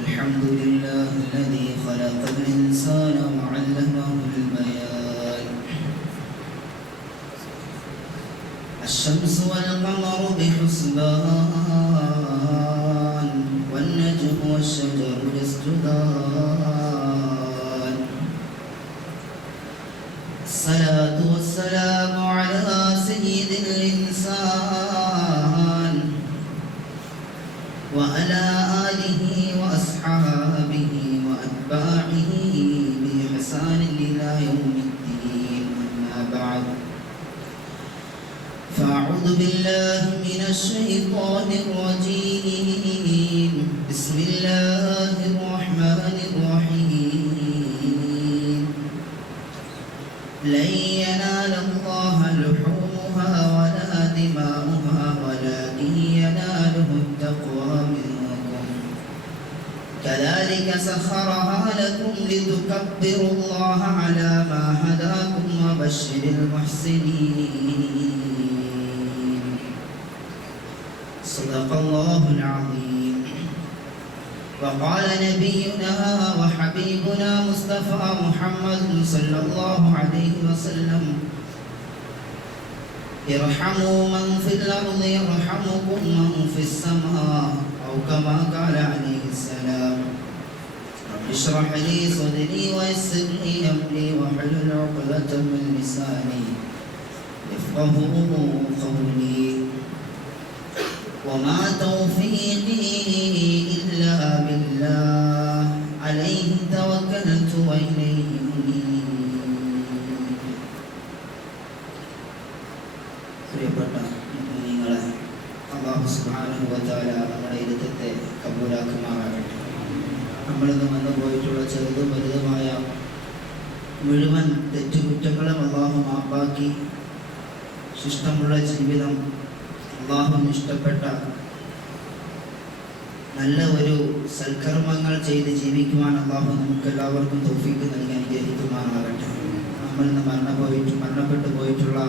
الحمد لله الذي خلق الإنسان وعلمه البيان. الشمس والقمر بحسبان مصطفى محمد صلى الله عليه وسلم. ارحموا من في الأرض يرحمكم من في السماء أو كما قال عليه السلام. اشرح لي صدري ويسر لي أمري واحلل عقدة من لساني يفقهوا قولي. وما توفيقي ജീവിതം അള്ളാഹുവിന് ഇഷ്ടപ്പെട്ട നല്ല ഒരു സൽക്കർമ്മങ്ങൾ ചെയ്ത് ജീവിക്കുവാൻ അള്ളാഹു നമുക്ക് എല്ലാവർക്കും തോഫിക്ക് നൽകി അനുഗ്രഹിക്കുവാനാകട്ടെ നമ്മൾ ഇന്ന് മരണപോയിട്ട് മരണപ്പെട്ടു പോയിട്ടുള്ള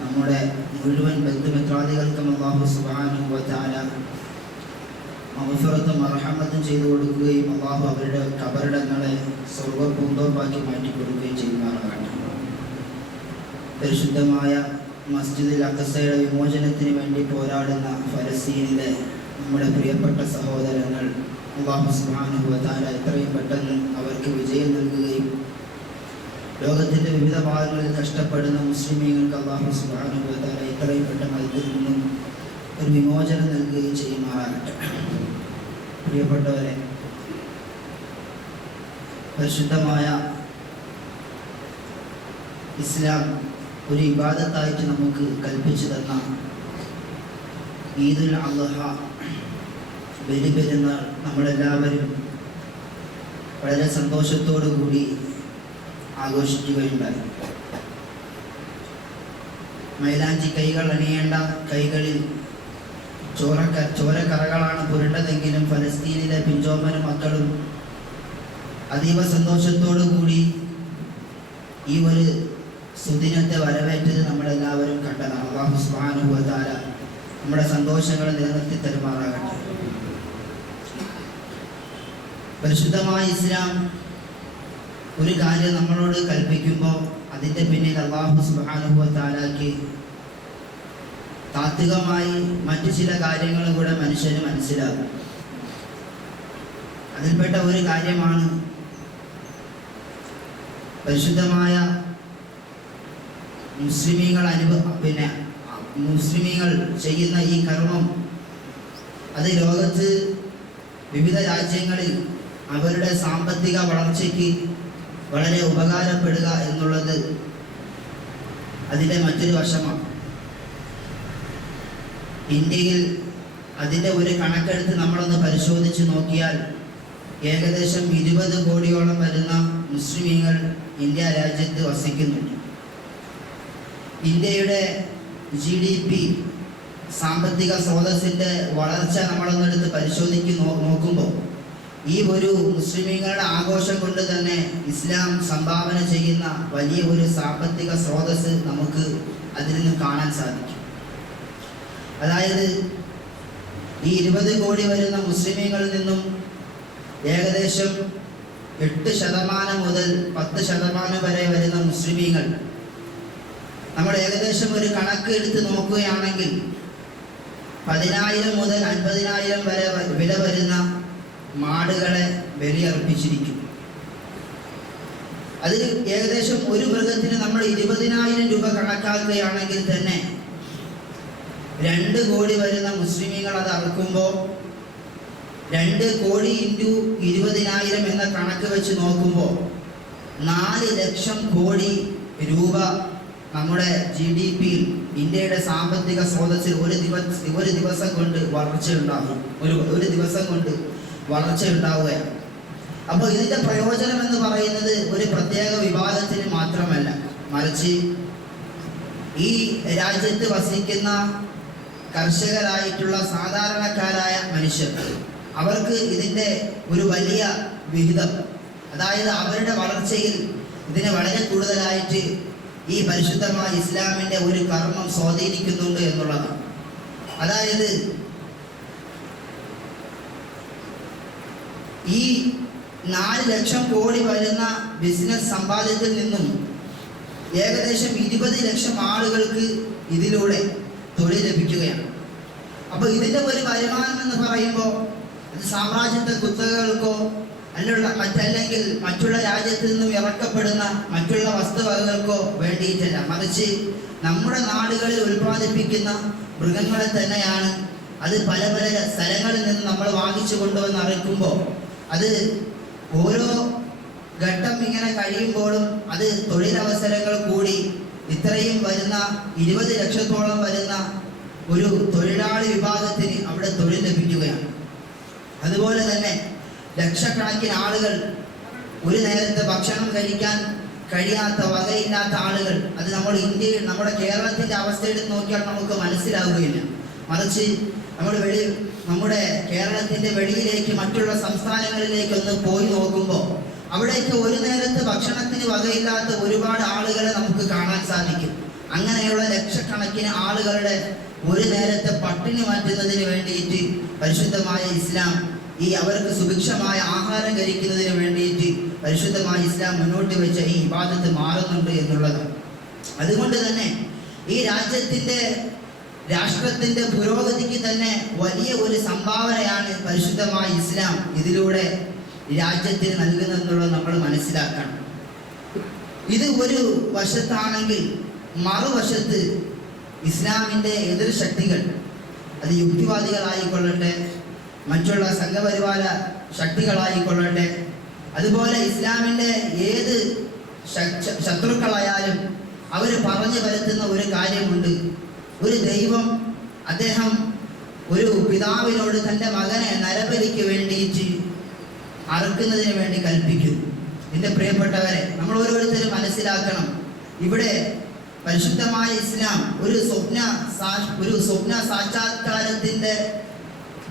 നമ്മുടെ മുഴുവൻ ബന്ധുമിത്രാദികൾക്കും അള്ളാഹു സുബാനും വറ്റാല മഹഫറത്തും അർഹമത്തും ചെയ്തു കൊടുക്കുകയും അള്ളാഹു അവരുടെ കബറിടങ്ങളെ സ്വർഗ പൂന്തോപ്പാക്കി മാറ്റി കൊടുക്കുകയും ചെയ്യുമാറാകട്ടെ. പരിശുദ്ധമായ മസ്ജിദിൽ അക്കസയുടെ വിമോചനത്തിന് വേണ്ടി പോരാടുന്ന ഫലസ്തീനിലെ നമ്മുടെ പ്രിയപ്പെട്ട സഹോദരങ്ങൾ അള്ളാഹു തആല എത്രയും പെട്ടെന്ന് അവർക്ക് വിജയം നൽകുകയും ലോകത്തിന്റെ വിവിധ ഭാഗങ്ങളിൽ കഷ്ടപ്പെടുന്ന മുസ്ലിമീങ്ങൾക്ക് അള്ളാഹു തആല എത്രയും പെട്ടെന്ന് അതിൽ നിന്നും ഒരു വിമോചനം നൽകുകയും ചെയ്യുമാറാകട്ടെ. പ്രിയപ്പെട്ടവരെ പരിശുദ്ധമായ ഇസ്ലാം ഒരു ഇബാദത്തായിട്ട് നമുക്ക് കൽപ്പിച്ചു തന്ന. ഈദുൽ അള്ളഹ ബലി പെരുന്നാൾ നമ്മളെല്ലാവരും വളരെ സന്തോഷത്തോടു കൂടി ആഘോഷിക്കുകയുണ്ടായി മൈലാഞ്ചി കൈകൾ അണിയേണ്ട കൈകളിൽ ചോരക്ക ചോരക്കറകളാണ് പുരണ്ടതെങ്കിലും ഫലസ്തീനിലെ പിഞ്ചോമന മക്കളും അതീവ സന്തോഷത്തോടു കൂടി ഈ ഒരു സുദിനത്തെ വരവേറ്റത് നമ്മളെല്ലാവരും കണ്ടതാണ്. അള്ളാഹു തആല നമ്മുടെ സന്തോഷങ്ങൾ നിലനിർത്തി തരുമാറാകട്ടെ. പരിശുദ്ധമായ ഇസ്ലാം ഒരു കാര്യം നമ്മളോട് കൽപ്പിക്കുമ്പോൾ അതിന്റെ പിന്നിൽ അള്ളാഹു തആലയ്ക്ക് താത്വികമായി മറ്റു ചില കാര്യങ്ങൾ കൂടെ മനുഷ്യന് മനസ്സിലാകും. അതിൽപ്പെട്ട ഒരു കാര്യമാണ് പരിശുദ്ധമായ മുസ്ലിമീങ്ങൾ അനുഭവ പിന്നെ മുസ്ലിമീങ്ങൾ ചെയ്യുന്ന ഈ കർമ്മം അത് ലോകത്ത് വിവിധ രാജ്യങ്ങളിൽ അവരുടെ സാമ്പത്തിക വളർച്ചയ്ക്ക് വളരെ ഉപകാരപ്പെടുക എന്നുള്ളത് അതിന്റെ മറ്റൊരു വശമാണ്. ഇന്ത്യയിൽ അതിന്റെ ഒരു കണക്കെടുത്ത് നമ്മളൊന്ന് പരിശോധിച്ച് നോക്കിയാൽ ഏകദേശം ഇരുപത് കോടിയോളം വരുന്ന മുസ്ലിമീങ്ങൾ ഇന്ത്യ രാജ്യത്ത് വസിക്കുന്നുണ്ട്. ഇന്ത്യയുടെ ജി ഡി പി സാമ്പത്തിക സ്രോതസ്സിന്റെ വളർച്ച നമ്മളൊന്നെടുത്ത് പരിശോധിക്ക് നോക്കുമ്പോൾ ഈ ഒരു മുസ്ലിമീങ്ങളുടെ ആഘോഷം കൊണ്ട് തന്നെ ഇസ്ലാം സംഭാവന ചെയ്യുന്ന വലിയ ഒരു സാമ്പത്തിക സ്രോതസ് നമുക്ക് അതിൽ നിന്ന് കാണാൻ സാധിക്കും. അതായത് ഈ ഇരുപത് കോടി വരുന്ന മുസ്ലിമീങ്ങളിൽ നിന്നും ഏകദേശം എട്ട് ശതമാനം മുതൽ പത്ത് ശതമാനം വരെ വരുന്ന മുസ്ലിമീങ്ങൾ നമ്മൾ ഏകദേശം ഒരു കണക്ക് എടുത്ത് നോക്കുകയാണെങ്കിൽ പതിനായിരം മുതൽ അൻപതിനായിരം വരെ വില വരുന്ന മാടുകളെ ബലിയർപ്പിച്ചിരിക്കും. അതിൽ ഏകദേശം ഒരു മൃഗത്തിന് നമ്മൾ ഇരുപതിനായിരം രൂപ കണക്കാക്കുകയാണെങ്കിൽ തന്നെ രണ്ട് കോടി വരുന്ന മുസ്ലിമീങ്ങൾ അത് അറുക്കുമ്പോൾ രണ്ട് കോടി ഇന്റു ഇരുപതിനായിരം എന്ന കണക്ക് വെച്ച് നോക്കുമ്പോൾ നാല് ലക്ഷം കോടി രൂപ നമ്മുടെ ജി ഡി പിയിൽ ഇന്ത്യയുടെ സാമ്പത്തിക സ്രോതസ്സിൽ ഒരു ദിവസം ഒരു ദിവസം കൊണ്ട് വളർച്ച ഉണ്ടാകും ഒരു ഒരു ദിവസം കൊണ്ട് വളർച്ച ഉണ്ടാവുകയാണ്. അപ്പോൾ ഇതിന്റെ പ്രയോജനം എന്ന് പറയുന്നത് ഒരു പ്രത്യേക വിഭാഗത്തിന് മാത്രമല്ല. മറിച്ച് ഈ രാജ്യത്ത് വസിക്കുന്ന കർഷകരായിട്ടുള്ള സാധാരണക്കാരായ മനുഷ്യർ അവർക്ക് ഇതിന്റെ ഒരു വലിയ വിഹിതം അതായത് അവരുടെ വളർച്ചയിൽ ഇതിനെ വളരെ കൂടുതലായിട്ട് ഈ പരിശുദ്ധമായ ഇസ്ലാമിന്റെ ഒരു കർമ്മം സ്വാധീനിക്കുന്നുണ്ട് എന്നുള്ളതാണ്. അതായത് ഈ നാല് ലക്ഷം കോടി വരുന്ന ബിസിനസ് സമ്പാദ്യത്തിൽ നിന്നും ഏകദേശം ഇരുപത് ലക്ഷം ആളുകൾക്ക് ഇതിലൂടെ തൊഴിൽ ലഭിക്കുകയാണ്. അപ്പോൾ ഇതിന്റെ ഒരു വരുമാനം എന്ന് പറയുമ്പോൾ അത് സാമ്രാജ്യത്തെ കുത്തകകൾക്കോ അല്ലുള്ള മറ്റല്ലെങ്കിൽ മറ്റുള്ള രാജ്യത്തു നിന്നും ഇറക്കപ്പെടുന്ന മറ്റുള്ള വസ്തുവകകൾക്കോ വേണ്ടിയിട്ടല്ല. മറിച്ച് നമ്മുടെ നാടുകളിൽ ഉൽപ്പാദിപ്പിക്കുന്ന മൃഗങ്ങളെ തന്നെയാണ് അത് പല പല സ്ഥലങ്ങളിൽ നിന്ന് നമ്മൾ വാങ്ങിച്ചു കൊണ്ടുവന്ന് അറിയിക്കുമ്പോൾ അത് ഓരോ ഘട്ടം ഇങ്ങനെ കഴിയുമ്പോഴും അത് തൊഴിലവസരങ്ങൾ കൂടി ഇത്രയും വരുന്ന ഇരുപത് ലക്ഷത്തോളം വരുന്ന ഒരു തൊഴിലാളി വിഭാഗത്തിന് അവിടെ തൊഴിൽ ലഭിക്കുകയാണ്. അതുപോലെ തന്നെ ലക്ഷക്കണക്കിന് ആളുകൾ ഒരു നേരത്തെ ഭക്ഷണം കഴിക്കാൻ കഴിയാത്ത വകയില്ലാത്ത ആളുകൾ അത് നമ്മൾ ഇന്ത്യയിൽ നമ്മുടെ കേരളത്തിന്റെ അവസ്ഥ എടുത്ത് നോക്കിയാൽ നമുക്ക് മനസ്സിലാവുകയില്ല. മറിച്ച് നമ്മൾ വെളി നമ്മുടെ കേരളത്തിന്റെ വെളിയിലേക്ക് മറ്റുള്ള സംസ്ഥാനങ്ങളിലേക്ക് ഒന്ന് പോയി നോക്കുമ്പോൾ അവിടേക്ക് ഒരു നേരത്തെ ഭക്ഷണത്തിന് വകയില്ലാത്ത ഒരുപാട് ആളുകളെ നമുക്ക് കാണാൻ സാധിക്കും. അങ്ങനെയുള്ള ലക്ഷക്കണക്കിന് ആളുകളുടെ ഒരു നേരത്തെ പട്ടിണി മാറ്റുന്നതിന് വേണ്ടിയിട്ട് പരിശുദ്ധമായ ഇസ്ലാം ഈ അവർക്ക് സുഭിക്ഷമായ ആഹാരം കഴിക്കുന്നതിന് വേണ്ടിയിട്ട് പരിശുദ്ധമായ ഇസ്ലാം മുന്നോട്ട് വെച്ച ഈ വിവാദത്ത് മാറുന്നുണ്ട് എന്നുള്ളത്. അതുകൊണ്ട് തന്നെ ഈ രാജ്യത്തിന്റെ രാഷ്ട്രത്തിന്റെ പുരോഗതിക്ക് തന്നെ വലിയ ഒരു സംഭാവനയാണ് പരിശുദ്ധമായ ഇസ്ലാം ഇതിലൂടെ രാജ്യത്തിന് നൽകുന്നതെന്നുള്ളത് നമ്മൾ മനസ്സിലാക്കണം. ഇത് ഒരു വശത്താണെങ്കിൽ മറുവശത്ത് ഇസ്ലാമിന്റെ എതിർ ശക്തികൾ അത് യുക്തിവാദികളായിക്കൊള്ളട്ടെ മറ്റുള്ള സംഘപരിവാര ശക്തികളായിക്കൊള്ളട്ടെ അതുപോലെ ഇസ്ലാമിന്റെ ഏത് ശത്രുക്കളായാലും അവർ പറഞ്ഞു വരുത്തുന്ന ഒരു കാര്യമുണ്ട്. ഒരു ദൈവം അദ്ദേഹം ഒരു പിതാവിനോട് തന്റെ മകനെ നരബലിക്ക് വേണ്ടിയിട്ട് അറുക്കുന്നതിന് വേണ്ടി കൽപ്പിക്കുന്നു എന്റെ പ്രിയപ്പെട്ടവരെ നമ്മൾ ഓരോരുത്തരും മനസ്സിലാക്കണം. ഇവിടെ പരിശുദ്ധമായ ഇസ്ലാം ഒരു സ്വപ്ന ഒരു സ്വപ്ന സാക്ഷാത്കാരത്തിന്റെ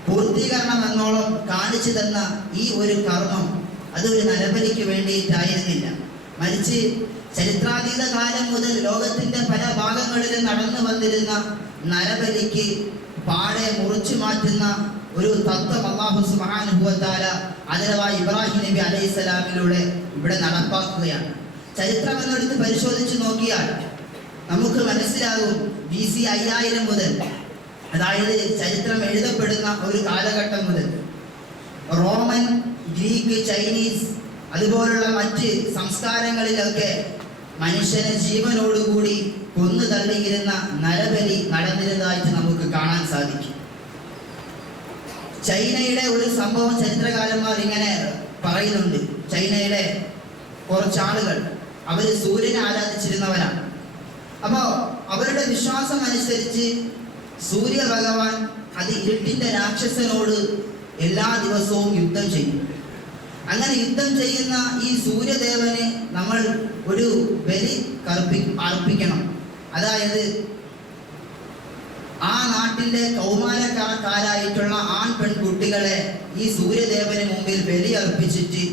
പൂർത്തീകരണം എന്നോളം കാണിച്ചു തന്ന ഈ ഒരു കർമ്മം അതൊരു നരബലിക്ക് വേണ്ടിയിട്ടായിരുന്നില്ല. മറിച്ച് ചരിത്രാതീത കാലം മുതൽ ലോകത്തിന്റെ പല ഭാഗങ്ങളിലും നടന്നു വന്നിരുന്ന നരബലിക്ക് പാടെ മുറിച്ചു മാറ്റുന്ന ഒരു തത്വം അള്ളാഹു സുബാനുഭവത്താല അതിലവായി ഇബ്രാഹിം നബി അലൈഹി സ്വലാമിലൂടെ ഇവിടെ നടപ്പാക്കുകയാണ്. ചരിത്രം എന്നെടുത്ത് പരിശോധിച്ച് നോക്കിയാൽ നമുക്ക് മനസ്സിലാകും ബി സി അയ്യായിരം മുതൽ അതായത് ചരിത്രം എഴുതപ്പെടുന്ന ഒരു കാലഘട്ടം മുതൽ റോമൻ ഗ്രീക്ക് ചൈനീസ് അതുപോലുള്ള മറ്റ് സംസ്കാരങ്ങളിലൊക്കെ മനുഷ്യനെ ജീവനോടുകൂടി കൊന്നു തള്ളിയിരുന്ന നരബലി നടന്നിരുന്നതായിട്ട് നമുക്ക് കാണാൻ സാധിക്കും. ചൈനയുടെ ഒരു സംഭവം ചരിത്രകാരന്മാർ ഇങ്ങനെ പറയുന്നുണ്ട്. ചൈനയിലെ കുറച്ചാളുകൾ അവർ സൂര്യനെ ആരാധിച്ചിരുന്നവരാണ്. അപ്പോൾ അവരുടെ വിശ്വാസം അനുസരിച്ച് സൂര്യ ഭഗവാൻ അത് ഇരുട്ടിന്റെ രാക്ഷസനോട് എല്ലാ ദിവസവും യുദ്ധം ചെയ്യും. അങ്ങനെ യുദ്ധം ചെയ്യുന്ന ഈ സൂര്യദേവനെ നമ്മൾ ഒരു ബലി കർപ്പി അർപ്പിക്കണം. അതായത് ആ നാട്ടിലെ കൗമാരക്കാരായിട്ടുള്ള ആൺ പെൺകുട്ടികളെ ഈ സൂര്യദേവന് മുമ്പിൽ ബലി അർപ്പിച്ചിട്ട്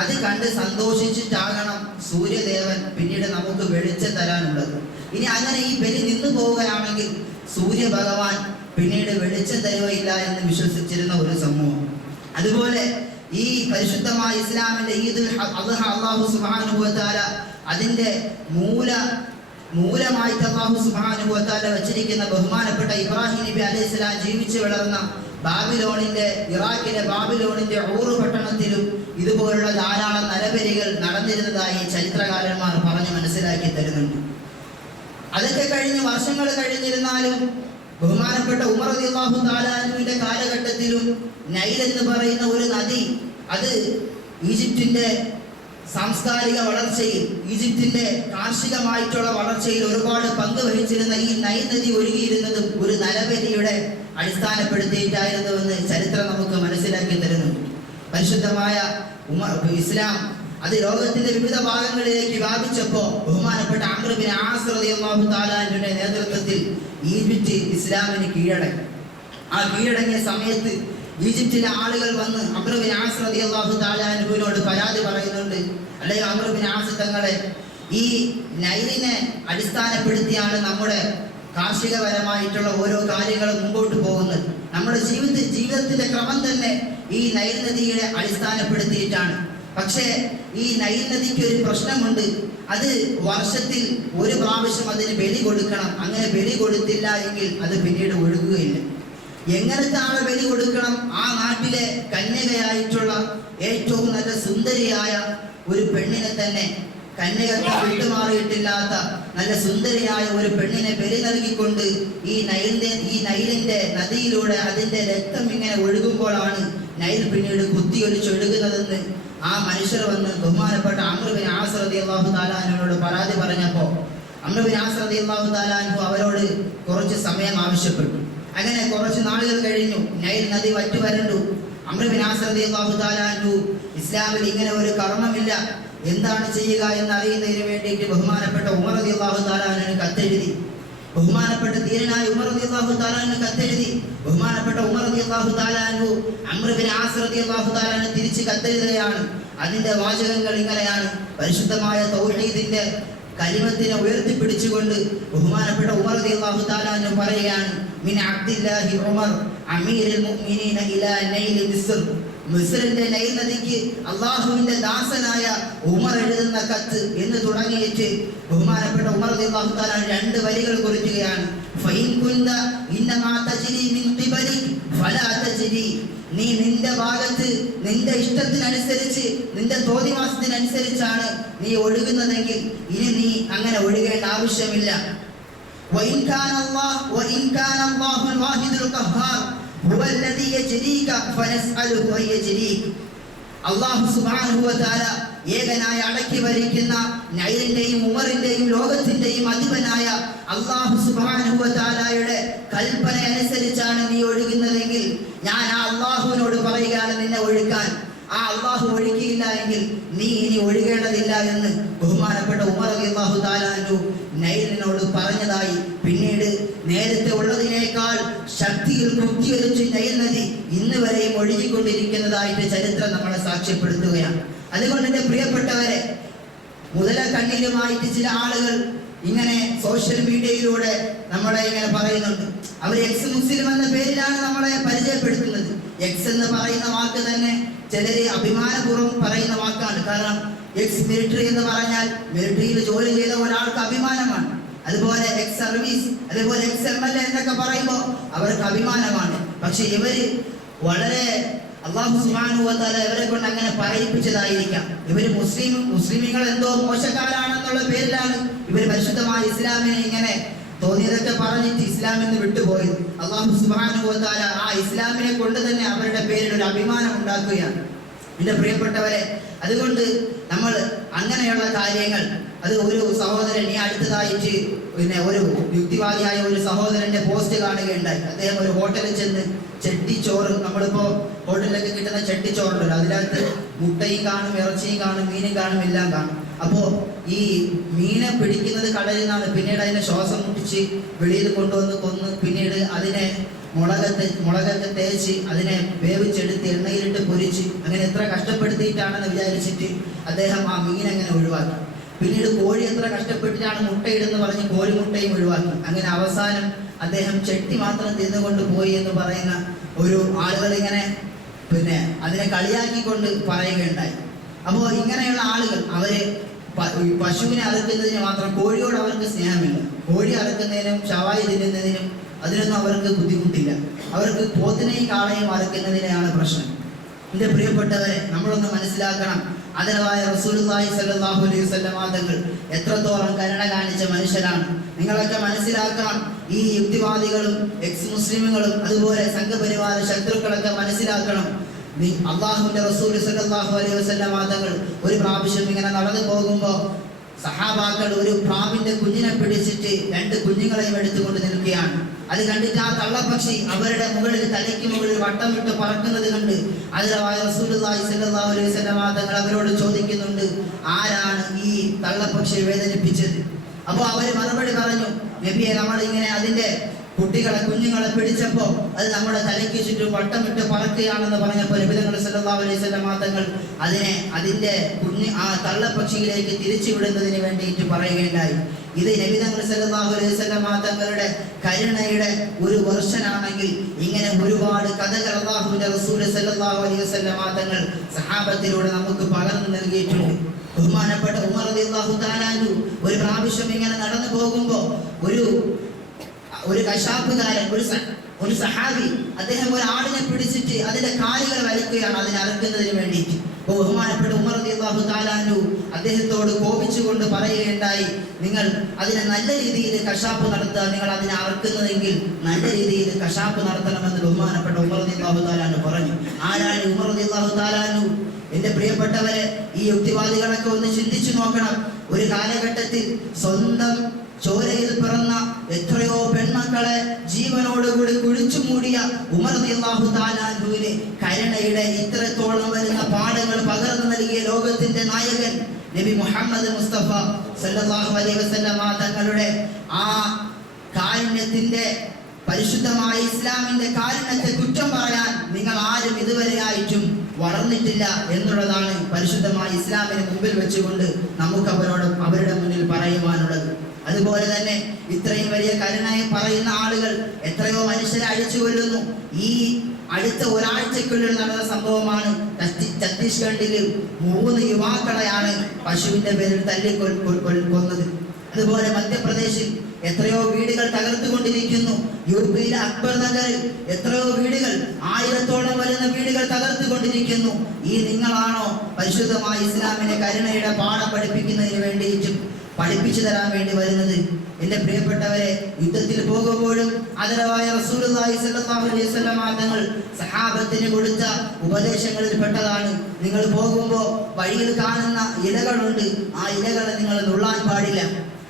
അത് കണ്ട് സന്തോഷിച്ചിട്ടാകണം സൂര്യദേവൻ പിന്നീട് നമുക്ക് വെളിച്ചം തരാനുള്ളത്. ഇനി അങ്ങനെ ഈ ബലി നിന്നു പോവുകയാണെങ്കിൽ സൂര്യ ഭഗവാൻ പിന്നീട് വെളിച്ചം തരുകയില്ല എന്ന് വിശ്വസിച്ചിരുന്ന ഒരു സമൂഹം. അതുപോലെ ഈ പരിശുദ്ധമായ ഇസ്ലാമിന്റെ അദ്ഹ അള്ളാഹു തആല അതിന്റെ മൂല മൂലമായിട്ട് അള്ളാഹു തആല വെച്ചിരിക്കുന്ന ബഹുമാനപ്പെട്ട ഇബ്രാഹിം നബി അലൈഹി സ്വലാം ജീവിച്ചു വളർന്ന ബാബിലോണിന്റെ ഇറാഖിലെ ബാബിലോണിന്റെ ഊറു പട്ടണത്തിലും ഇതുപോലുള്ള ധാരാളം നരബലികൾ നടന്നിരുന്നതായി ചരിത്രകാരന്മാർ പറഞ്ഞു മനസ്സിലാക്കി തരുന്നുണ്ട്. അതൊക്കെ കഴിഞ്ഞ് വർഷങ്ങൾ കഴിഞ്ഞിരുന്നാലും ബഹുമാനപ്പെട്ട ഉമർ അള്ളാഹു താലാനുവിന്റെ കാലഘട്ടത്തിലും നൈൽ എന്ന് പറയുന്ന ഒരു നദി അത് ഈജിപ്തിന്റെ സാംസ്കാരിക വളർച്ചയിൽ ഈജിപ്തിന്റെ കാർഷികമായിട്ടുള്ള വളർച്ചയിൽ ഒരുപാട് പങ്ക് വഹിച്ചിരുന്ന ഈ നൈൽ നദി ഒഴുകിയിരുന്നതും ഒരു നരബലിയുടെ അടിസ്ഥാനപ്പെടുത്തിയിട്ടായിരുന്നുവെന്ന് ചരിത്രം നമുക്ക് മനസ്സിലാക്കി തരുന്നു പരിശുദ്ധമായ ഉമർ ഇസ്ലാം അത് ലോകത്തിന്റെ വിവിധ ഭാഗങ്ങളിലേക്ക് വ്യാപിച്ചപ്പോ ബഹുമാനപ്പെട്ട അമ്രബിൻ ആസ്രദിയാഹു നേതൃത്വത്തിൽ ഈജിപ്റ്റ് ഇസ്ലാമിന് കീഴടങ്ങി. ആ കീഴടങ്ങിയ സമയത്ത് ഈജിപ്തിലെ ആളുകൾ വന്ന് അമ്രബിൻ ആസ്രദിയാഹു താലാനുവിനോട് പരാതി പറയുന്നുണ്ട്. അല്ലെങ്കിൽ അമ്രബിൻ ആസ് തങ്ങളെ ഈ നൈലിനെ അടിസ്ഥാനപ്പെടുത്തിയാണ് നമ്മുടെ കാർഷികപരമായിട്ടുള്ള ഓരോ കാര്യങ്ങളും മുമ്പോട്ട് പോകുന്നത്. നമ്മുടെ ജീവിത ജീവിതത്തിന്റെ ക്രമം തന്നെ ഈ നൈൽ നദിയെ അടിസ്ഥാനപ്പെടുത്തിയിട്ടാണ്. പക്ഷേ ഈ നൈൽ നദിക്ക് ഒരു പ്രശ്നമുണ്ട്. അത് വർഷത്തിൽ ഒരു പ്രാവശ്യം അതിന് ബലി കൊടുക്കണം. അങ്ങനെ ബലി കൊടുത്തില്ല എങ്കിൽ അത് പിന്നീട് ഒഴുകുകയില്ല. എങ്ങനത്തെ ആളെ ബലി കൊടുക്കണം? ആ നാട്ടിലെ കന്യകയായിട്ടുള്ള ഏറ്റവും നല്ല സുന്ദരിയായ ഒരു പെണ്ണിനെ തന്നെ കന്യകൾക്ക് വിട്ടുമാറിയിട്ടില്ലാത്ത നല്ല സുന്ദരിയായ ഒരു പെണ്ണിനെ ബലി നൽകിക്കൊണ്ട് ഈ നൈലിന്റെ ഈ നൈലിന്റെ നദിയിലൂടെ അതിന്റെ രക്തം ഇങ്ങനെ ഒഴുകുമ്പോഴാണ് നൈൽ പിന്നീട് കുത്തിയൊലിച്ചൊഴുകുന്നതെന്ന് ആ മനുഷ്യർ വന്ന് ബഹുമാനപ്പെട്ട അമൃബിൻ ആസ്രതി അള്ളാഹു താലാനുവിനോട് പരാതി പറഞ്ഞപ്പോ അമൃബിൻ ആസ്രതി അള്ളാഹു താലാനു അവരോട് കുറച്ച് സമയം ആവശ്യപ്പെട്ടു. അങ്ങനെ കുറച്ച് നാളുകൾ കഴിഞ്ഞു നൈൽ നദി വറ്റു വരണ്ടു. അമൃബിൻ ആസ്രതി അള്ളാഹു താലാനു ഇസ്ലാമിൽ ഇങ്ങനെ ഒരു കർമ്മമില്ല എന്താണ് ചെയ്യുക എന്ന് അറിയുന്നതിന് വേണ്ടിയിട്ട് ബഹുമാനപ്പെട്ട ഉമർ അള്ളാഹു താലാനു കത്തെഴുതി. ബഹുമാനപ്പെട്ട ധീരനായ ഉമർ റളിയല്ലാഹു താലാനു കത്തെഴുതി ബഹുമാനപ്പെട്ട ഉമർ റളിയല്ലാഹു അള്ളാഹു താലാനു ബിൻ ആസ് റളിയല്ലാഹു താലാനു തിരിച്ച് കത്തെഴുതുകയാണ്. അതിന്റെ വാചകങ്ങൾ ഇങ്ങനെയാണ്. പരിശുദ്ധമായ തൗഹീദിന്റെ കലിമത്തിനെ ഉയർത്തിപ്പിടിച്ചുകൊണ്ട് ബഹുമാനപ്പെട്ട ഉമർ റളിയല്ലാഹു താലാനു പറയുകയാണ് മിൻ അബ്ദില്ലാഹി ഉമർ അമീറുൽ മുഅ്മിനീന ഇലാ നൈലി മിസ്ർ. മിസ്രിന്റെ ലൈ നദിക്ക് അള്ളാഹുവിന്റെ ദാസനായ ഉമർ എഴുതുന്ന കത്ത് എന്ന് തുടങ്ങിയിട്ട് ബഹുമാനപ്പെട്ട ഉമർ തആല രണ്ട് വരികൾ കുറിക്കുകയാണ്. നീ നിന്റെ ഭാഗത്ത് നിന്റെ ഇഷ്ടത്തിനനുസരിച്ച് നിന്റെ തോന്നിവാസത്തിനനുസരിച്ചാണ് നീ ഒഴുകുന്നതെങ്കിൽ ഇനി നീ അങ്ങനെ ഒഴുകേണ്ട ആവശ്യമില്ല. അള്ളാഹു സുബാനുഭവത്താല ഏകനായ അടക്കി ഭരിക്കുന്ന നൈലിന്റെയും ഉമറിന്റെയും ലോകത്തിന്റെയും അധിപനായ അള്ളാഹു സുബാനുഭവത്താലായുടെ കൽപ്പന അനുസരിച്ചാണ് നീ ഒഴുകുന്നതെങ്കിൽ ഞാൻ ആ അള്ളാഹുവിനോട് പറയുകയാണ് നിന്നെ ഒഴുക്കാൻ. ആ അള്ളാഹു ഒഴുകിയില്ല എങ്കിൽ നീ ഇനി ഒഴുകേണ്ടതില്ല എന്ന് ബഹുമാനപ്പെട്ട ഉമർ അള്ളാഹു താലാനു നൈലിനോട് പറഞ്ഞതായി. പിന്നീട് നേരത്തെ ഉള്ളതിനേക്കാൾ ശക്തിയിൽ കുത്തിയൊലിച്ച് നൈൽ നദി ഇന്ന് വരെയും ഒഴുകിക്കൊണ്ടിരിക്കുന്നതായിട്ട് ചരിത്രം നമ്മളെ സാക്ഷ്യപ്പെടുത്തുകയാണ്. അതുകൊണ്ട് എന്റെ പ്രിയപ്പെട്ടവരെ മുതല കണ്ണിലുമായിട്ട് ചില ആളുകൾ ഇങ്ങനെ സോഷ്യൽ മീഡിയയിലൂടെ നമ്മളെ ഇങ്ങനെ പറയുന്നുണ്ട്. അവർ എക്സ് മുസ്ലിം എന്ന പേരിലാണ് നമ്മളെ പരിചയപ്പെടുത്തുന്നത്. എക്സ് എന്ന് പറയുന്ന വാക്ക് തന്നെ ചിലര് അഭിമാനപൂർവം പറയുന്ന വാക്കാണ്. കാരണം എക്സ് മിലിറ്ററി എന്ന് പറഞ്ഞാൽ മിലിറ്ററിയിൽ ജോലി ചെയ്ത ഒരാൾക്ക് അഭിമാനമാണ്. അതുപോലെ എക്സ് സർവീസ് അതുപോലെ എക്സ് എം എൽ എ എന്നൊക്കെ പറയുമ്പോൾ അവർക്ക് അഭിമാനമാണ്. പക്ഷെ ഇവർ വളരെ അള്ളാഹു തആല ഇവരെ കൊണ്ട് അങ്ങനെ പറയിപ്പിച്ചതായിരിക്കാം. ഇവർ മുസ്ലിം മുസ്ലിമുകൾ എന്തോ മോശക്കാരാണെന്നുള്ള പേരിലാണ് ഇവർ പരിശുദ്ധമായ ഇസ്ലാമിനെ ഇങ്ങനെ തോന്നിയതൊക്കെ പറഞ്ഞിട്ട് ഇസ്ലാം എന്ന് വിട്ടുപോയി അള്ളാഹു തആല ആ ഇസ്ലാമിനെ കൊണ്ട് തന്നെ അവരുടെ പേരിൽ ഒരു അഭിമാനം ഉണ്ടാക്കുകയാണ്. എന്റെ പ്രിയപ്പെട്ടവരെ അതുകൊണ്ട് നമ്മൾ അങ്ങനെയുള്ള കാര്യങ്ങൾ അത് ഒരു സഹോദരൻ ഈ അടുത്തതായിട്ട് പിന്നെ ഒരു യുക്തിവാദിയായ ഒരു സഹോദരന്റെ പോസ്റ്റ് കാണുകയുണ്ടായി. അദ്ദേഹം ഒരു ഹോട്ടലിൽ ചെന്ന് ചെട്ടിച്ചോറ് നമ്മളിപ്പോ ഹോട്ടലിലൊക്കെ കിട്ടുന്ന ചെട്ടിച്ചോറുണ്ടല്ലോ അതിനകത്ത് മുട്ടയും കാണും ഇറച്ചിയും കാണും മീനും കാണും എല്ലാം കാണും. അപ്പോ ഈ മീനെ പിടിക്കുന്നത് കടലിൽ നിന്നാണ്. പിന്നീട് അതിനെ ശ്വാസം മുട്ടിച്ച് വെളിയിൽ കൊണ്ടുവന്ന് കൊന്ന് പിന്നീട് അതിനെ മുളകത്തെ മുളകൊക്കെ തേച്ച് അതിനെ വേവിച്ചെടുത്ത് എണ്ണയിലിട്ട് പൊരിച്ച് അങ്ങനെ എത്ര കഷ്ടപ്പെടുത്തിയിട്ടാണെന്ന് വിചാരിച്ചിട്ട് അദ്ദേഹം ആ മീൻ അങ്ങനെ ഒഴിവാക്കി? പിന്നീട് കോഴി എത്ര കഷ്ടപ്പെട്ടിട്ടാണ് മുട്ടയിടെന്ന് പറഞ്ഞ് കോഴിമുട്ടയും ഒഴിവാക്കി. അങ്ങനെ അവസാനം അദ്ദേഹം ചെട്ടി മാത്രം തിന്നുകൊണ്ട് പോയി എന്ന് പറയുന്ന ഒരു ആളുകൾ ഇങ്ങനെ പിന്നെ അതിനെ കളിയാക്കിക്കൊണ്ട് പറയുകയുണ്ടായി. അപ്പോൾ ഇങ്ങനെയുള്ള ആളുകൾ അവർ പശുവിനെ അറുക്കുന്നതിന് മാത്രം കോഴിയോട് അവർക്ക് സ്നേഹമില്ല. കോഴി അറുക്കുന്നതിനും ചവായി തിന്നുന്നതിനും അതിനൊന്നും അവർക്ക് ബുദ്ധിമുട്ടില്ല. അവർക്ക് പോത്തിനെയും കാളയും അറുക്കുന്നതിനെയാണ് പ്രശ്നം. എന്റെ പ്രിയപ്പെട്ടവരെ നമ്മളൊന്ന് മനസ്സിലാക്കണം. അതിനായ റസൂലുള്ളാഹി സ്വല്ലല്ലാഹു അലൈഹി വസല്ലം തങ്ങൾ എത്രത്തോളം കരുണ കാണിച്ച മനുഷ്യരാണ്. നിങ്ങളൊക്കെ മനസ്സിലാക്കണം. ഈ യുക്തിവാദികളും എക്സ് മുസ്ലിമുകളും അതുപോലെ സംഘപരിവാര ശത്രുക്കളൊക്കെ മനസ്സിലാക്കണം. അള്ളാഹുവിന്റെ റസൂൽ സല്ലല്ലാഹു അലൈഹി വസല്ലം തങ്ങൾ ഒരു പ്രാവശ്യം ഇങ്ങനെ നടന്നു പോകുമ്പോൾ സഹാബാക്കൾ ഒരു പ്രാവിന്റെ കുഞ്ഞിനെ പിടിച്ചിട്ട് രണ്ട് കുഞ്ഞുങ്ങളെയും എടുത്തുകൊണ്ട് നിൽക്കുകയാണ്. അത് കണ്ടിട്ട് ആ തള്ളപ്പക്ഷി അവരുടെ മുകളിൽ തലയ്ക്ക് മുകളിൽ വട്ടം വിട്ട് പറക്കുന്നത് കണ്ട് അതിലായ റസൂലുള്ളാഹി സ്വല്ലല്ലാഹു അലൈഹി വസല്ലം തങ്ങൾ അവരോട് ചോദിക്കുന്നുണ്ട് ആരാണ് ഈ തള്ളപ്പക്ഷിയെ വേദനിപ്പിച്ചത്? അപ്പോൾ അവർ മറുപടി പറഞ്ഞു നബിയെ നമ്മൾ ഇങ്ങനെ അതിന്റെ കുട്ടികളെ കുഞ്ഞുങ്ങളെ പിടിച്ചപ്പോ അത് നമ്മുടെ തലയ്ക്ക് ചുറ്റും വട്ടമിട്ട് പറക്കുകയാണെന്ന് പറഞ്ഞപ്പോൾ നബിതങ്ങൾ സല്ലല്ലാഹു അലൈഹി വസല്ലം തങ്ങൾ അതിനെ അതിന്റെ കുഞ്ഞ് ആ തള്ളപ്പക്ഷിയിലേക്ക് തിരിച്ചു വിടുന്നതിന് വേണ്ടിയിട്ട് പറയുകയുണ്ടായി. ഇത് നബിതങ്ങൾ തങ്ങളുടെ കരുണയുടെ ഒരു വെർഷനാണെങ്കിൽ ഇങ്ങനെ ഒരുപാട് കഥകൾ അള്ളാഹുവിന്റെ റസൂൽ സല്ലല്ലാഹു അലൈഹി വസല്ലമ തങ്ങൾ സഹാബത്തിലൂടെ നമുക്ക് പകർന്നു നൽകിയിട്ടുണ്ട്. ബഹുമാനപ്പെട്ട ഉമർ റളിയല്ലാഹു തആല ഒരു പ്രാവശ്യം ഇങ്ങനെ നടന്നു പോകുമ്പോൾ ഒരു ഒരു കശാപ്പുകാരൻ ഒരു ഒരു സഹാബി അദ്ദേഹം ഒരു ആടിനെ പിടിച്ചിട്ട് അതിന്റെ കാലുകൾ വലിക്കുകയാണ് അതിനെ അറുക്കുന്നതിന് വേണ്ടിയിട്ട്. ബഹുമാനപ്പെട്ട ഉമർ റളിയല്ലാഹു താലാനു അദ്ദേഹത്തോട് കോപിച്ചുകൊണ്ട് പറയുകയുണ്ടായി നിങ്ങൾ അതിനെ നല്ല രീതിയിൽ കശാപ്പ് നടത്തുക നിങ്ങൾ അതിനെ അറക്കുന്നതെങ്കിൽ നല്ല രീതിയിൽ കശാപ്പ് നടത്തണമെന്ന് ബഹുമാനപ്പെട്ട ഉമർ തആല അൻഹു പറഞ്ഞു. ആരാണ് ഉമർ തആല അൻഹു? എന്റെ പ്രിയപ്പെട്ടവരെ ഈ യുക്തിവാദികളൊക്കെ ഒന്ന് ചിന്തിച്ചു നോക്കണം. ഒരു കാലഘട്ടത്തിൽ സ്വന്തം ചോരയിൽ പിറന്ന എത്രയോ പെൺമക്കളെ ജീവനോടുകൂടി കുഴിച്ചു മൂടിയ ഉമർ റളിയല്ലാഹു താലാഹുവിന് കരുണയുടെ ഇത്രത്തോളം വരുന്ന പാഠങ്ങൾ പകർന്നു നൽകിയ ലോകത്തിന്റെ നായകൻ നബി മുഹമ്മദ് മുസ്തഫ സല്ലാഹു അലൈ വസല്ലമ തങ്ങളുടെ ആ കാരുണ്യത്തിന്റെ പരിശുദ്ധമായ ഇസ്ലാമിന്റെ കാരുണ്യത്തെ കുറ്റം പറയാൻ നിങ്ങൾ ആരും ഇതുവരെ ആയിട്ടും വളർന്നിട്ടില്ല എന്നുള്ളതാണ് പരിശുദ്ധമായ ഇസ്ലാമിന് മുമ്പിൽ വെച്ചുകൊണ്ട് നമുക്ക് അവരോട് അവരുടെ മുന്നിൽ പറയുവാനുള്ളത്. അതുപോലെ തന്നെ ഇത്രയും വലിയ കരുണയെ പറയുന്ന ആളുകൾ എത്രയോ മനുഷ്യരെ അഴിച്ചു കൊല്ലുന്നു. ഈ അടുത്ത ഒരാഴ്ചക്കുള്ളിൽ നടന്ന സംഭവമാണ് ഛത്തി- ഛത്തീസ്ഗഡിൽ മൂന്ന് യുവാക്കളെയാണ് പശുവിന്റെ പേരിൽ തല്ലി കൊന്നത്. അതുപോലെ മധ്യപ്രദേശിൽ എത്രയോ വീടുകൾ തകർത്തുകൊണ്ടിരിക്കുന്നു. യു പിയിലെ അക്ബർ നഗറിൽ എത്രയോ വീടുകൾ ആയിരത്തോളം വരുന്ന വീടുകൾ തകർത്തുകൊണ്ടിരിക്കുന്നു. ഈ നിങ്ങളാണോ പരിശുദ്ധമായ ഇസ്ലാമിനെ കരുണയുടെ പാഠം പഠിപ്പിക്കുന്നതിന് വേണ്ടിയിട്ടും പഠിപ്പിച്ചു തരാൻ വേണ്ടി വരുന്നത്. എന്റെ പ്രിയപ്പെട്ടവരെ യുദ്ധത്തിൽ പോകുമ്പോഴും അലൈഹി വസല്ലം തങ്ങൾ സഹാബത്തിന് കൊടുത്ത ഉപദേശങ്ങളിൽ പെട്ടതാണ്. നിങ്ങൾ പോകുമ്പോൾ വഴിയിൽ കാണുന്ന ഇലകളുണ്ട്. ആ ഇലകളെ നിങ്ങൾ നുള്ളാൻ പാടില്ല.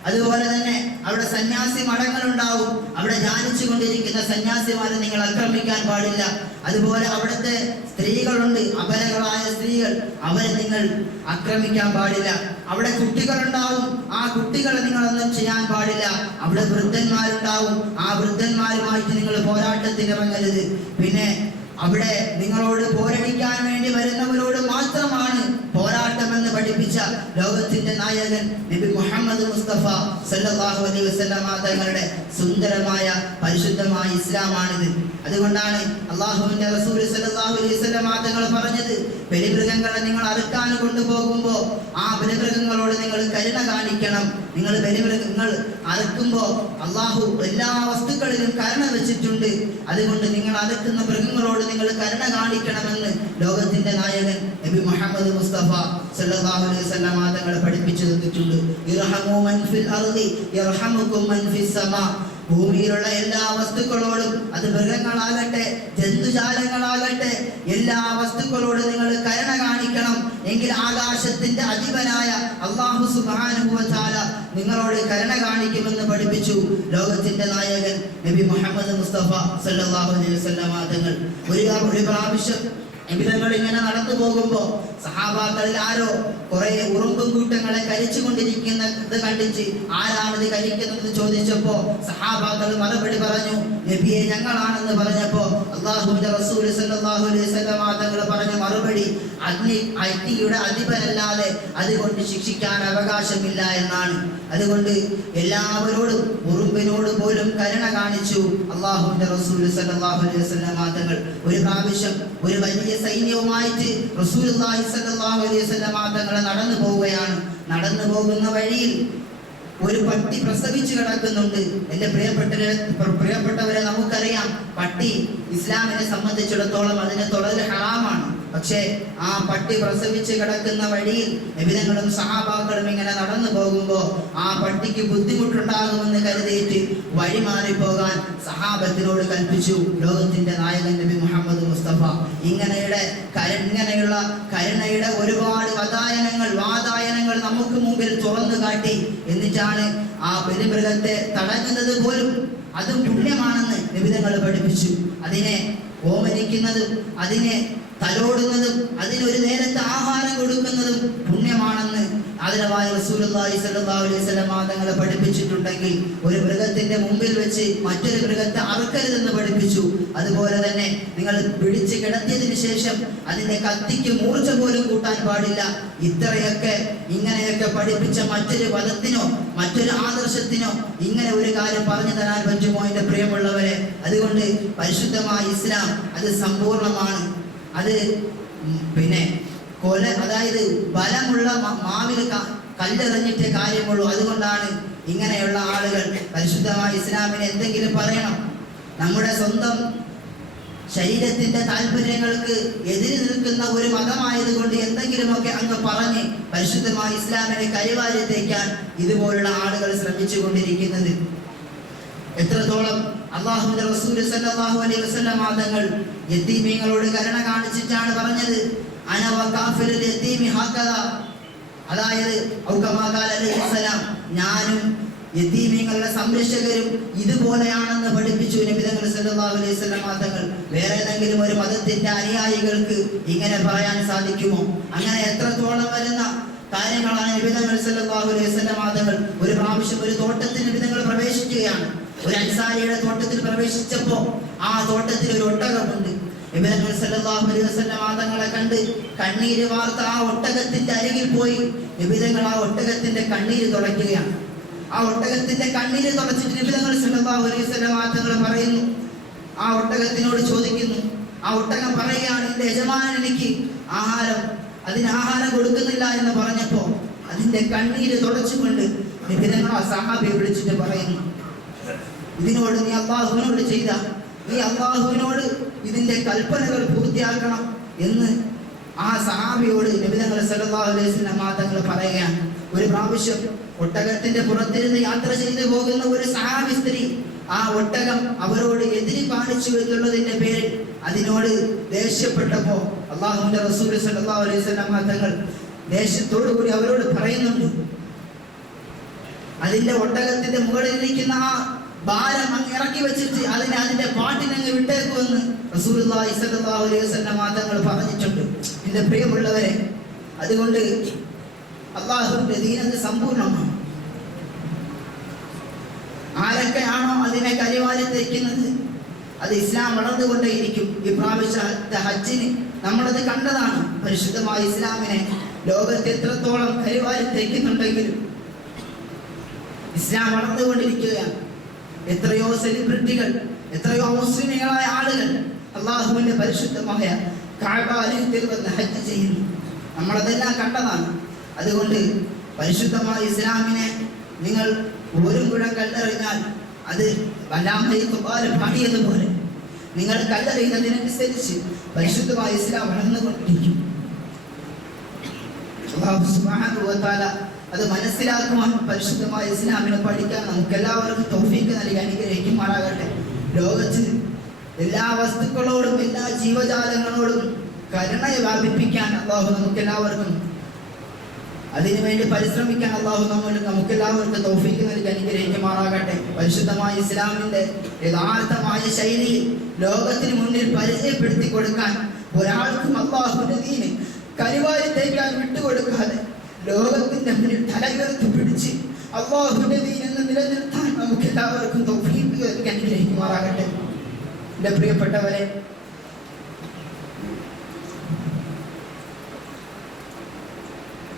അതുപോലെ തന്നെ അവിടെ സന്യാസി മഠങ്ങൾ ഉണ്ടാവും. അവിടെ ധ്യാനിച്ചു കൊണ്ടിരിക്കുന്ന സന്യാസിമാരെ നിങ്ങൾ ആക്രമിക്കാൻ പാടില്ല. അതുപോലെ അവിടുത്തെ സ്ത്രീകളുണ്ട്. അപരകളായ സ്ത്രീകൾ അവരെ നിങ്ങൾ ആക്രമിക്കാൻ പാടില്ല. അവിടെ കുട്ടികളുണ്ടാവും. ആ കുട്ടികളെ നിങ്ങളൊന്നും ചെയ്യാൻ പാടില്ല. അവിടെ വൃദ്ധന്മാരുണ്ടാവും. ആ വൃദ്ധന്മാരുമായിട്ട് നിങ്ങൾ പോരാട്ടത്തിന് ഇറങ്ങരുത്. പിന്നെ അവിടെ നിങ്ങളോട് പോരടിക്കാൻ വേണ്ടി വരുന്നവരോട് മാത്രമാണ് പോരാട്ടമെന്ന് പഠിപ്പിച്ച ലോകത്തിന്റെ നായകൻ നബി മുഹമ്മദ് മുസ്തഫ സല്ലല്ലാഹു അലൈഹി വസല്ലമ തങ്ങളുടെ സുന്ദരമായ പരിശുദ്ധമായ ഇസ്ലാമാണിത്. അതുകൊണ്ടാണ് അള്ളാഹുവിന്റെ റസൂൽ സല്ലല്ലാഹു അലൈഹി വസല്ലമ തങ്ങൾ പറഞ്ഞത് ബലിമൃഗങ്ങളെ നിങ്ങൾ അറുക്കാൻ കൊണ്ടുപോകുമ്പോൾ ആ ബലിമൃഗങ്ങളോട് നിങ്ങൾ കരുണ കാണിക്കണം. നിങ്ങൾ ബലിമൃഗങ്ങൾ അറുക്കുമ്പോൾ അള്ളാഹു എല്ലാ വസ്തുക്കളിലും കരുണ വെച്ചിട്ടുണ്ട്. അതുകൊണ്ട് നിങ്ങൾ അറുക്കുന്ന മൃഗങ്ങളോട് നിങ്ങൾ കരുണ കാണിക്കണമെന്ന് ലോകത്തിന്റെ നായകൻ നബി മുഹമ്മദ് മുസ്തഫ സല്ലല്ലാഹു പഠിപ്പിച്ചു തന്നിട്ടുണ്ട് മൻ ഫിൽ അർദി മൻ ഭൂമിയിലുള്ള എല്ലാ വസ്തുക്കളോടും അത് മൃഗങ്ങളാകട്ടെ ജന്തുജാലങ്ങളാകട്ടെ എല്ലാ വസ്തുക്കളോടും നിങ്ങൾ കരുണ കാണിക്കണം. എങ്കിൽ ആകാശത്തിന്റെ അധിപനായ അള്ളാഹു തആല നിങ്ങളോട് കരുണ കാണിക്കുമെന്ന് പഠിപ്പിച്ചു. ലോകത്തിന്റെ നായകൻ നബി മുഹമ്മദ് മുസ്തഫ സല്ലാഹു അലൈഹി വസല്ലം തങ്ങൾ ഒരു ഒരു പ്രാവശ്യം നിമിതങ്ങൾ ഇങ്ങനെ നടന്നു പോകുമ്പോൾ സഹാബാക്കളിൽ ആരോ കുറെ ഉറുമ്പും കൂട്ടങ്ങളെ കരിച്ചുകൊണ്ടിരിക്കുന്നത് കണ്ടിച്ച് ആരാണിത് കരിക്കുന്നത് ചോദിച്ചപ്പോ സഹാബാക്കൾ മറുപടി പറഞ്ഞു നബിയെ ഞങ്ങളാണെന്ന് പറഞ്ഞപ്പോ അള്ളാഹുവിന്റെ റസൂൽ സല്ലല്ലാഹു അലൈഹി വസല്ലം തങ്ങൾ പറഞ്ഞ മറുപടി അഗ്നി അഗ്നിയുടെ അധിപനല്ലാതെ അതുകൊണ്ട് ശിക്ഷിക്കാൻ അവകാശമില്ല എന്നാണ്. അതുകൊണ്ട് എല്ലാവരോടും ഉറുമ്പിനോട് പോലും കരുണ കാണിച്ചു അള്ളാഹുവിന്റെ റസൂൽ സല്ലല്ലാഹു അലൈഹി വസല്ലം തങ്ങൾ. ഒരു പ്രാവശ്യം ഒരു വലിയ സൈന്യവുമായിട്ട് റസൂലുള്ളാഹി സല്ലല്ലാഹു നടന്നു പോവുകയാണ് നടന്നു പോകുന്ന വഴിയിൽ ഒരു പട്ടി പ്രസവിച്ചു കിടക്കുന്നുണ്ട്. എന്റെ പ്രിയപ്പെട്ടവരെ പ്രിയപ്പെട്ടവരെ നമുക്കറിയാം പട്ടി ഇസ്ലാമിനെ സംബന്ധിച്ചിടത്തോളം അതിനെ തുടരെ ഹറാമാണ്. പക്ഷേ ആ പട്ടി പ്രസവിച്ച് കിടക്കുന്ന വഴിയിൽ നിബിധങ്ങളും സഹാബാക്കളും ഇങ്ങനെ നടന്നു പോകുമ്പോൾ ആ പട്ടിക്ക് ബുദ്ധിമുട്ടുണ്ടാകുമെന്ന് കരുതിയിട്ട് വഴി മാറിപ്പോകാൻ സഹാബത്തിനോട് കൽപ്പിച്ചു. ലോകത്തിന്റെ നായകൻ നബി മുഹമ്മദ് മുസ്തഫ. ഇങ്ങനെയുടെ ഇങ്ങനെയുള്ള കരുണയുടെ ഒരുപാട് വതായനങ്ങൾ വാതായനങ്ങൾ നമുക്ക് മുമ്പിൽ തുറന്നു കാട്ടി. എന്നിട്ടാണ് ആ പെരുമൃഗത്തെ തടഞ്ഞത് പോലും. അതും പുണ്യമാണെന്ന് നിബിധങ്ങൾ പഠിപ്പിച്ചു. അതിനെ ഓമനിക്കുന്നതും അതിനെ തലോടുന്നതും അതിനൊരു നേരത്തെ ആഹാരം കൊടുക്കുന്നതും പുണ്യമാണെന്ന് ആദരവായ വസല്ലം തങ്ങളെ പഠിപ്പിച്ചിട്ടുണ്ടെങ്കിൽ ഒരു മൃഗത്തിന്റെ മുമ്പിൽ വെച്ച് മറ്റൊരു മൃഗത്തെ അറുക്കരുതെന്ന് പഠിപ്പിച്ചു. അതുപോലെ തന്നെ നിങ്ങൾ പിടിച്ച് കിടത്തിയതിനു ശേഷം അതിന്റെ കത്തിക്ക് മൂർച്ച പോലും കൂട്ടാൻ പാടില്ല. ഇത്രയൊക്കെ ഇങ്ങനെയൊക്കെ പഠിപ്പിച്ച മറ്റൊരു പദത്തിനോ മറ്റൊരു ആദർശത്തിനോ ഇങ്ങനെ ഒരു കാര്യം പറഞ്ഞു തരാൻ പറ്റുമോ എന്റെ പ്രിയമുള്ളവരെ? അതുകൊണ്ട് പരിശുദ്ധമായ ഇസ്ലാം അത് സമ്പൂർണമാണ് അത് പിന്നെ കൊല അതായത് ബലമുള്ള മാവിൽ കല്ലെറിഞ്ഞിട്ടേ കാര്യമുള്ളൂ. അതുകൊണ്ടാണ് ഇങ്ങനെയുള്ള ആളുകൾ പരിശുദ്ധമായ ഇസ്ലാമിന് എന്തെങ്കിലും പറയണം. നമ്മുടെ സ്വന്തം ശരീരത്തിന്റെ താല്പര്യങ്ങൾക്ക് എതിര് നിൽക്കുന്ന ഒരു മതമായതുകൊണ്ട് എന്തെങ്കിലുമൊക്കെ അങ്ങ് പറഞ്ഞ് പരിശുദ്ധമായ ഇസ്ലാമിനെ കരിവാരി തേക്കാൻ ഇതുപോലുള്ള ആളുകൾ ശ്രമിച്ചു കൊണ്ടിരിക്കുന്നത് എത്രത്തോളം അള്ളാഹുവിന്റെ റസൂൽ സല്ലല്ലാഹു അലൈഹി വസല്ലം തങ്ങൾ യതീമീങ്ങളോട് കരുണ കാണിച്ചിട്ടാണ് പറഞ്ഞത്. അന വകാഫിലുൽ യതീമി ഹക്കദ. അതായത് ഔകമാ ഖാല അലൈഹി സലാം ഞാനും യതീമീങ്ങളുടെ സംരക്ഷകരും ഇതുപോലെയാണെന്ന് പഠിപ്പിച്ചു നബിതങ്ങൾ സല്ലല്ലാഹു അലൈഹി വസല്ലം തങ്ങൾ വേറെ ഏതെങ്കിലും ഒരു മതത്തിന്റെ അനുയായികൾക്ക് ഇങ്ങനെ പറയാൻ സാധിക്കുമോ? അങ്ങനെ എത്രത്തോളം വരുന്ന കാര്യങ്ങളാണ് നബിതങ്ങൾ സല്ലല്ലാഹു അലൈഹി വസല്ലം തങ്ങൾ ഒരു പ്രാവശ്യം ഒരു തോട്ടത്തിൽ നബിതങ്ങൾ പ്രവേശിക്കുകയാണ്. ഒരു അൻസാരിയുടെ തോട്ടത്തിൽ പ്രവേശിച്ചപ്പോ ആ തോട്ടത്തിൽ ഒരു ഒട്ടകമുണ്ട്. തങ്ങളെ കണ്ട് കണ്ണീര് വാർത്ത ആ ഒട്ടകത്തിന്റെ അരികിൽ പോയി വിവിധങ്ങൾ ആ ഒട്ടകത്തിന്റെ കണ്ണീര് തുടയ്ക്കുകയാണ് ആ ഒട്ടകത്തിന്റെ കണ്ണീര് തുടച്ചിട്ട് വസല്ലം തങ്ങൾ പറയുന്നു. ആ ഒട്ടകത്തിനോട് ചോദിക്കുന്നു. ആ ഒട്ടകം പറയുകയാണ് എന്റെ യജമാനൻ എനിക്ക് ആഹാരം അതിന് ആഹാരം കൊടുക്കുന്നില്ല എന്ന് പറഞ്ഞപ്പോ അതിന്റെ കണ്ണീര് തുടച്ചുകൊണ്ട് നിബിതങ്ങൾ ആ സഹാബിയെ വിളിച്ചിട്ട് പറയുന്നു. ഇതിനോട് നീ അള്ളാഹുവിനോട് ചെയ്ത നീ അള്ളാഹുവിനോട് ഇതിന്റെ കൽപ്പനകൾ പൂർത്തിയാക്കണം എന്ന് ആ സഹാബിയോട് നബിതങ്ങൾ സല്ലല്ലാഹു അലൈഹി വസല്ലം തങ്ങൾ പറയുകയാണ്. ഒരു പ്രാവശ്യം ഒട്ടകത്തിന്റെ പുറത്തിരുന്ന് യാത്ര ചെയ്തു പോകുന്ന ഒരു സഹാബി സ്ത്രീ ആ ഒട്ടകം അവരോട് എതിരി കാണിച്ചു എന്നുള്ളതിന്റെ പേരിൽ അതിനോട് ദേഷ്യപ്പെട്ടപ്പോ അള്ളാഹുവിന്റെ റസൂൽ സല്ലല്ലാഹു അലൈഹി വസല്ലം തങ്ങൾ ദേഷ്യത്തോടു കൂടി അവരോട് പറയുന്നുണ്ട്. അതിന്റെ ഒട്ടകത്തിന്റെ മുകളിൽ ഇരിക്കുന്ന ആ ഭാരം അങ്ങ് ഇറക്കി വെച്ചിട്ട് അതിനെ അതിന്റെ പാട്ടിനങ്ങ് വിട്ടേക്കുമെന്ന് റസൂലുള്ളാഹി സ്വല്ലല്ലാഹു അലൈഹി വസല്ലം തങ്ങൾ പറഞ്ഞിട്ടുണ്ട്. എന്റെ പ്രിയമുള്ളവരെ അതുകൊണ്ട് അള്ളാഹുവിന്റെ ദീനത് സമ്പൂർണമാണ് ആരൊക്കെയാണോ അതിനെ കരിവാരി തേക്കുന്നത് അത് ഇസ്ലാം വളർന്നുകൊണ്ടേയിരിക്കും. ഈ പ്രാവശ്യത്തെ ഹജ്ജിന് നമ്മളത് കണ്ടതാണ്. പരിശുദ്ധമായ ഇസ്ലാമിനെ ലോകത്ത് എത്രത്തോളം കരിവാരി തേക്കുന്നുണ്ടെങ്കിലും ഇസ്ലാം വളർന്നുകൊണ്ടിരിക്കുകയാണ്. എത്രയോ സെലിബ്രിറ്റികൾ എത്രയോ മുസ്ലിമികളായ ആളുകൾ അള്ളാഹുവിന്റെ പരിശുദ്ധമായ കാഴ്ചയിൽ വന്ന് ഹജ്ജ് ചെയ്യുന്നു. നമ്മളതെല്ലാം കണ്ടതാണ്. അതുകൊണ്ട് പരിശുദ്ധമായ ഇസ്ലാമിനെ നിങ്ങൾ ഒരു മുഴം കല്ലെറിഞ്ഞാൽ അത് വല്ലാമയി പാടിയതുപോലെ നിങ്ങൾ കല്ലെറിയുന്നതിനനുസരിച്ച് പരിശുദ്ധമായ ഇസ്ലാം വളർന്നുകൊണ്ടിരിക്കും. അത് മനസ്സിലാക്കുവാൻ പരിശുദ്ധമായ ഇസ്ലാമിനെ പഠിക്കാൻ നമുക്ക് എല്ലാവർക്കും തോഫീക്ക് നൽകി അനുഗ്രഹിക്കുമാറാകട്ടെ. ലോകത്ത് എല്ലാ വസ്തുക്കളോടും എല്ലാ ജീവജാലങ്ങളോടും കരുണയെ വ്യാപിപ്പിക്കാൻ അള്ളാഹു നമുക്ക് എല്ലാവർക്കും അതിനുവേണ്ടി പരിശ്രമിക്കാൻ അള്ളാഹു നമ്മൾ നമുക്ക് എല്ലാവർക്കും തോഫീക്ക് നൽകി അനുഗ്രഹിക്കുമാറാകട്ടെ. പരിശുദ്ധമായ ഇസ്ലാമിന്റെ യഥാർത്ഥമായ ശൈലിയിൽ ലോകത്തിന് മുന്നിൽ പരിചയപ്പെടുത്തി കൊടുക്കാൻ ഒരാൾക്കും അള്ളാഹുവിന്റെ ദീന് കരിവാരി തേക്കാൻ വിട്ടുകൊടുക്കാതെ ലോകത്തിന്റെ മുന്നിൽ തലകൾക്ക് പിടിച്ച് അള്ളാഹുവിന്റെ ദീനെന്ന് നിലനിർത്താൻ നമുക്ക് എല്ലാവർക്കും അനുഗ്രഹിക്കുമാറാകട്ടെ. എന്റെ പ്രിയപ്പെട്ടവരെ